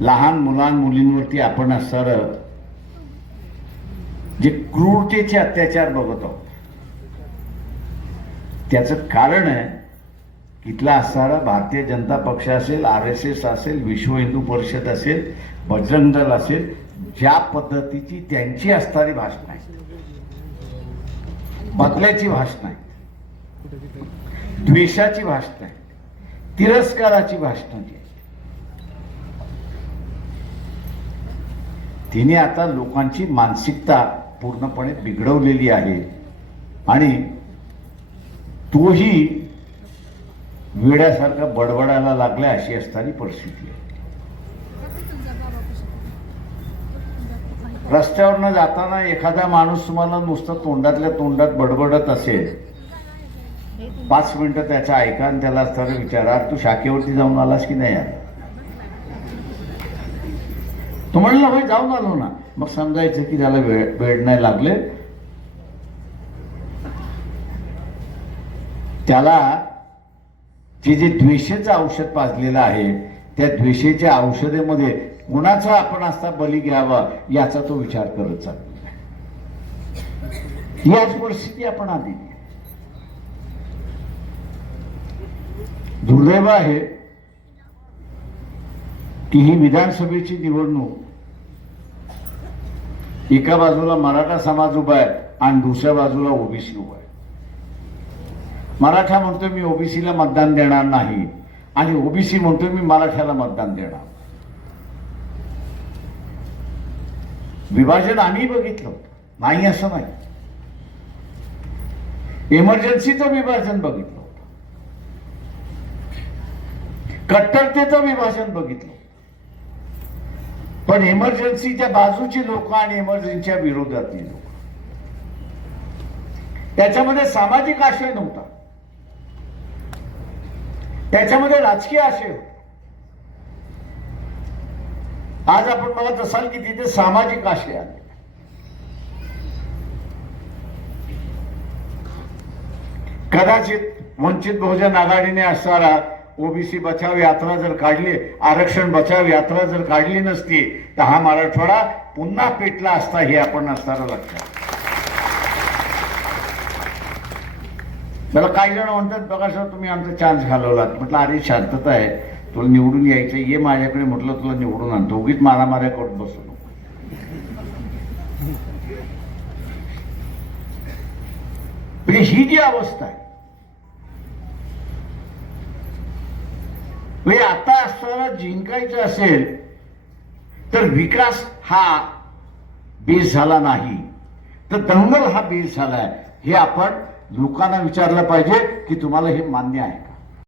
लहान मुलां मुलींवरती आपण असणार जे क्रूरतेचे अत्याचार बघत. आहोत त्याचं कारण आहे इथला असणारा भारतीय जनता पक्ष असेल आर एस एस असेल विश्व हिंदू परिषद असेल बजरंग दल असेल ज्या पद्धतीची त्यांची असणारी भाषणं आहेत बदल्याची भाषणं आहेत द्वेषाची भाषणं आहेत तिरस्काराची भाषणं जी आहेत तिने आता लोकांची मानसिकता पूर्णपणे बिघडवलेली आहे. आणि तोही वेड्यासारखा बडबडायला लागला अशी असणारी परिस्थिती आहे. रस्त्यावरनं जाताना एखादा माणूस तुम्हाला नुसतं तोंडातल्या तोंडात बडबडत असेल पाच मिनटं त्याचा ऐका आणि त्याला असताना विचारा तू शाखेवरती जाऊन आलास की नाही आला तो म्हणला भाई जाऊ ना जाऊ ना. मग समजायचं की त्याला वेळ वेळ नाही लागले. त्याला जे जे द्वेषेचं औषध पाजलेलं आहे त्या द्वेषेच्या औषधेमध्ये कुणाचा आपण असता बली घ्यावा याचा तो विचार करत चालला याच परिस्थिती आपण आली. दुर्दैव आहे की ही विधानसभेची निवडणूक. एका बाजूला मराठा समाज उभा आहे आणि दुसऱ्या बाजूला ओबीसी उभा आहे. मराठा म्हणतोय मी ओबीसीला मतदान देणार नाही आणि ओबीसी म्हणतोय मी मराठ्याला मतदान देणार. विभाजन आम्ही बघितलं. नाही असं नाही. इमर्जन्सीचं विभाजन बघितलं होतं. कट्टरतेचं विभाजन बघितलं पण इमर्जन्सीच्या बाजूची लोक आणि इमर्जन्सीच्या विरोधातली लोक. त्याच्यामध्ये सामाजिक आशय नव्हता. त्याच्यामध्ये राजकीय आशय होता. आज आपण बघत असाल की तिथे सामाजिक आशय आले. कदाचित वंचित बहुजन आघाडीने असणारा ओबीसी बचाव यात्रा जर काढली आरक्षण बचाव यात्रा जर काढली नसती तर हा मराठवाडा पुन्हा पेटला असता हे आपण असणारं लक्षात त्याला काही जण म्हणतात बघा सर तुम्ही आमचा चान्स घालवलात. म्हटलं अरे शांतता आहे. तुला निवडून यायचं ये माझ्याकडे. म्हटलं तुला निवडून आणतो. उगीच मारामाऱ्या करत बसू नको. म्हणजे ही जी अवस्था आहे म्हणजे आता असताना जिंकायचं असेल तर विकास हा बेस झाला नाही. तर दंगल हा बेस झालाय. हे आपण लोकांना विचारलं पाहिजे की तुम्हाला हे मान्य आहे का?